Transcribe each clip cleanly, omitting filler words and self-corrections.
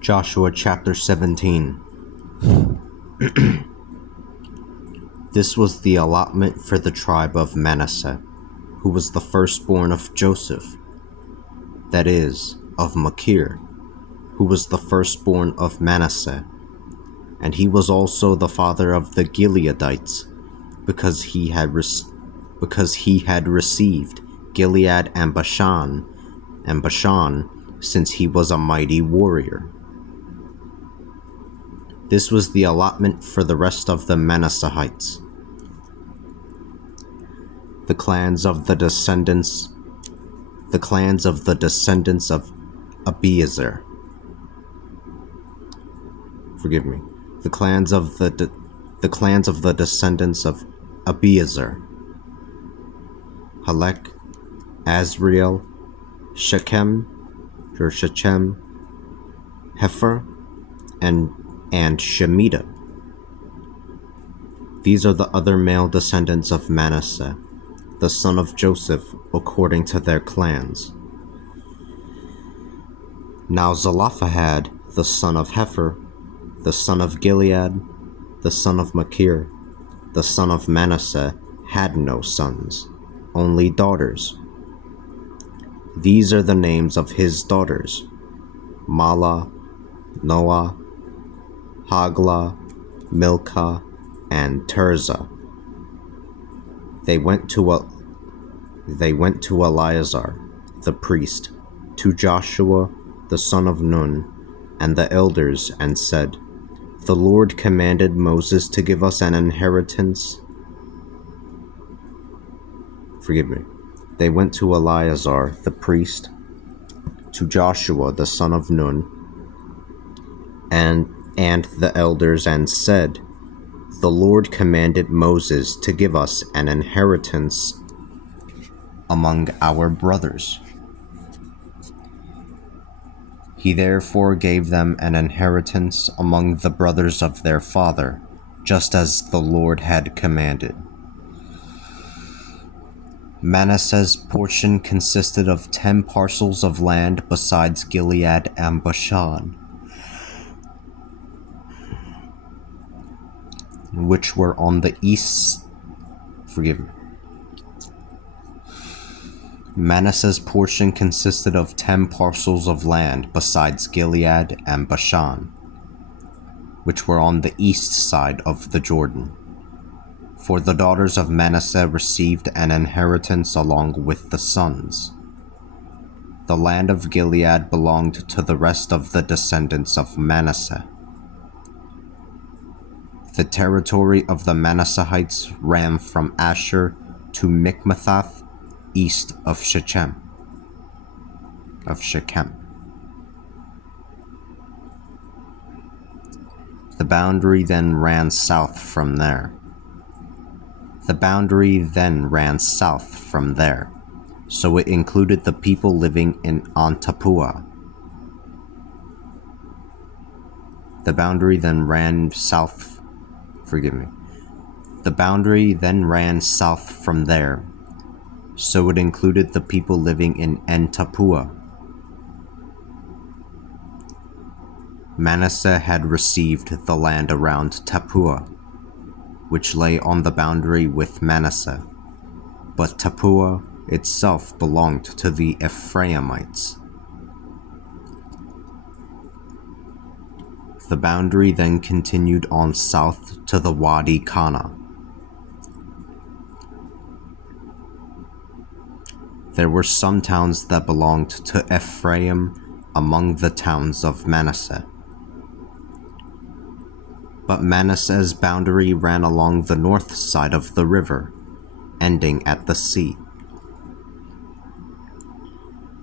Joshua chapter 17. This was the allotment for the tribe of Manasseh, who was the firstborn of Joseph, that is, of Machir, who was the firstborn of Manasseh, and he was also the father of the Gileadites, because he had received Gilead and Bashan, since he was a mighty warrior. This was the allotment for the rest of the Manasseites. The clans of the descendants of Abiezer. The clans of the descendants of Abiezer: Halek, Azriel, Shechem, Hefer, and Shemitah. These are the other male descendants of Manasseh, the son of Joseph, according to their clans. Now Zelophehad, the son of Hefer, the son of Gilead, the son of Machir, the son of Manasseh, had no sons, only daughters. These are the names of his daughters: Mahlah, Noah, Haglah, Milcah, and Tirzah. They went to Eleazar, the priest, to Joshua, the son of Nun, and the elders, and said, "The Lord commanded Moses to give us an inheritance." They went to Eleazar, the priest, to Joshua, the son of Nun, and the elders, and said, "The Lord commanded Moses to give us an inheritance among our brothers." He therefore gave them an inheritance among the brothers of their father, just as the Lord had commanded. Manasseh's portion consisted of 10 parcels of land besides Gilead and Bashan, which were on the east. Manasseh's portion consisted of 10 parcels of land besides Gilead and Bashan, which were on the east side of the Jordan. For the daughters of Manasseh received an inheritance along with the sons. The land of Gilead belonged to the rest of the descendants of Manasseh. The territory of the Manasseites ran from Asher to Mikmethath, east of Shechem. The boundary then ran south from there. So it included the people living in Tappuah. The boundary then ran south from there, so it included the people living in Tappuah. Manasseh had received the land around Tappuah, which lay on the boundary with Manasseh, but Tappuah itself belonged to the Ephraimites. The boundary then continued on south to the Wadi Kana. There were some towns that belonged to Ephraim among the towns of Manasseh. But Manasseh's boundary ran along the north side of the river, ending at the sea.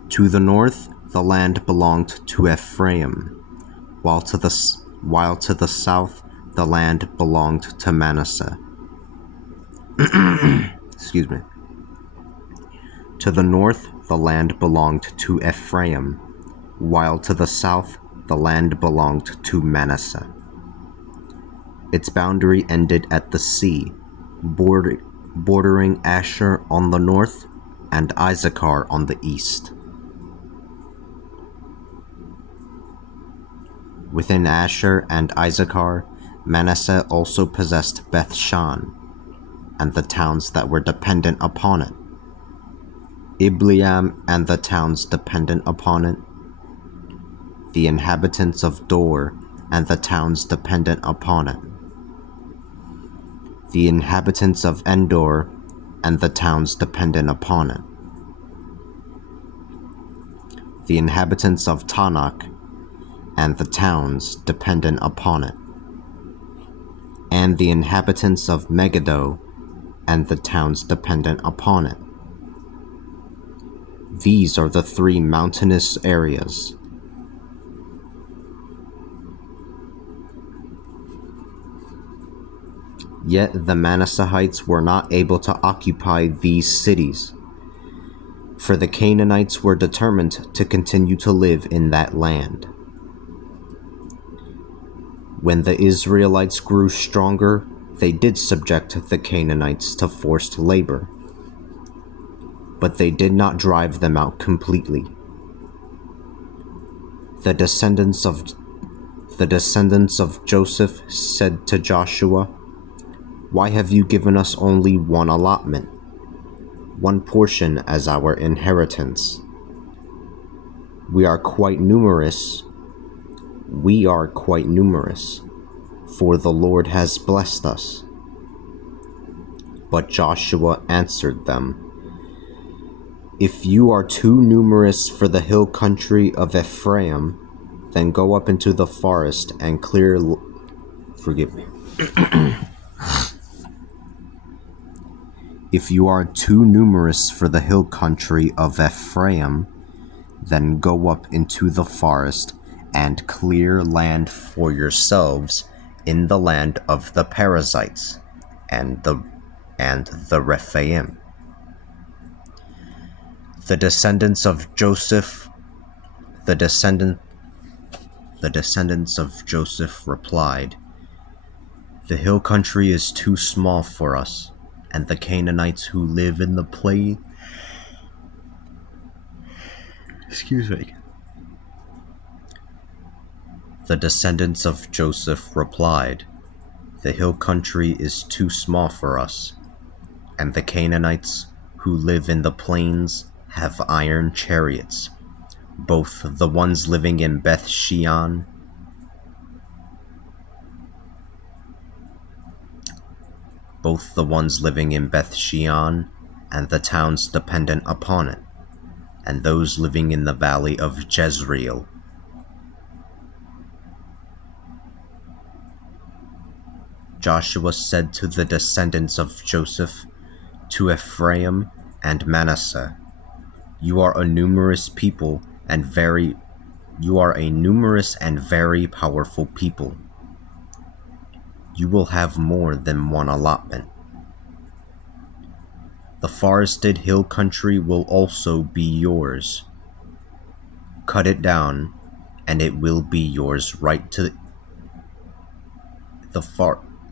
To the north, the land belonged to Ephraim, while to the south, the land belonged to Manasseh. To the north, the land belonged to Ephraim, while to the south, the land belonged to Manasseh. Its boundary ended at the sea, bordering Asher on the north and Issachar on the east. Within Asher and Issachar, Manasseh also possessed Beth Shan and the towns that were dependent upon it, Ibleam and the towns dependent upon it, the inhabitants of Dor and the towns dependent upon it, the inhabitants of Endor and the towns dependent upon it, the inhabitants of Tanakh and the towns dependent upon it, and the inhabitants of Megiddo and the towns dependent upon it. These are the 3 mountainous areas. Yet the Manasseites were not able to occupy these cities, for the Canaanites were determined to continue to live in that land. When the Israelites grew stronger, they did subject the Canaanites to forced labor, but they did not drive them out completely. The descendants of Joseph said to Joshua, "Why have you given us only one allotment, one portion as our inheritance? We are quite numerous, for the Lord has blessed us." But Joshua answered them, "If you are too numerous for the hill country of Ephraim, then go up into the forest and clear If you are too numerous for the hill country of Ephraim, then go up into the forest and clear land for yourselves in the land of the Perizzites and the Rephaim." The descendants of Joseph replied, "The hill country is too small for us, and the Canaanites who live in the plain..." The descendants of Joseph replied, "The hill country is too small for us, and the Canaanites who live in the plains have iron chariots, both the ones living in Beth Shean and the towns dependent upon it, and those living in the valley of Jezreel." Joshua said to the descendants of Joseph, to Ephraim and Manasseh, "You are a numerous and very powerful people. You will have more than one allotment. The forested hill country will also be yours. Cut it down, and it will be yours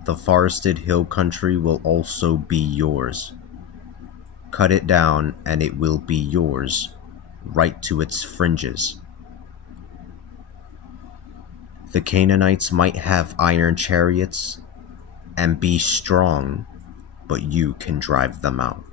The forested hill country will also be yours. Cut it down, and it will be yours, right to its fringes. The Canaanites might have iron chariots and be strong, but you can drive them out."